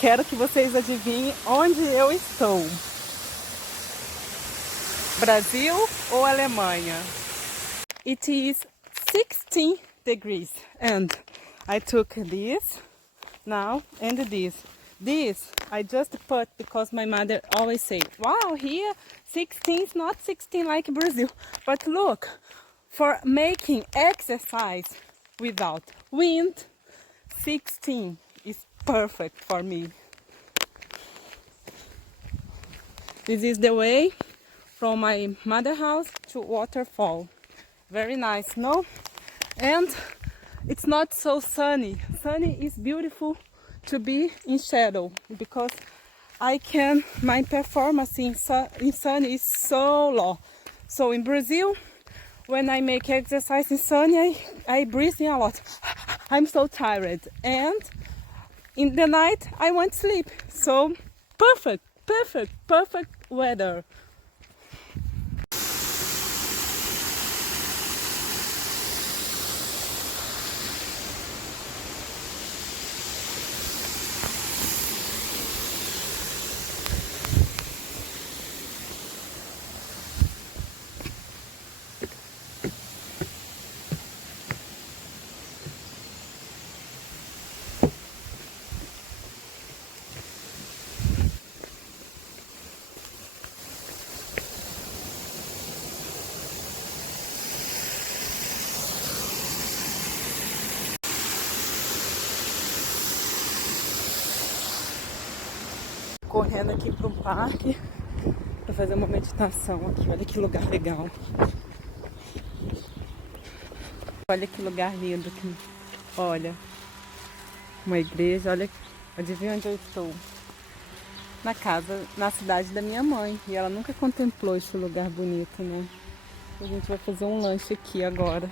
Quero que vocês adivinhem onde eu estou. Brasil ou Alemanha? It is 16 degrees and I took this now and this. This I just put because my mother always say, wow, here 16 is not 16 like Brazil. But look, for making exercise without wind, 16 is perfect for me. This is the way from my mother house to Waterfall. Very nice, no? And it's not so sunny. Sunny is beautiful to be in shadow because my performance in sun is so low. So in Brazil, when I make exercise in sun, I breathe in a lot. I'm so tired, and in the night I want to sleep. So perfect weather. Correndo aqui para um parque para fazer uma meditação aqui. Olha que lugar legal. Olha que lugar lindo aqui. Olha, uma igreja. Olha, adivinha onde eu estou? Na cidade da minha mãe. E ela nunca contemplou esse lugar bonito, né? A gente vai fazer um lanche aqui agora.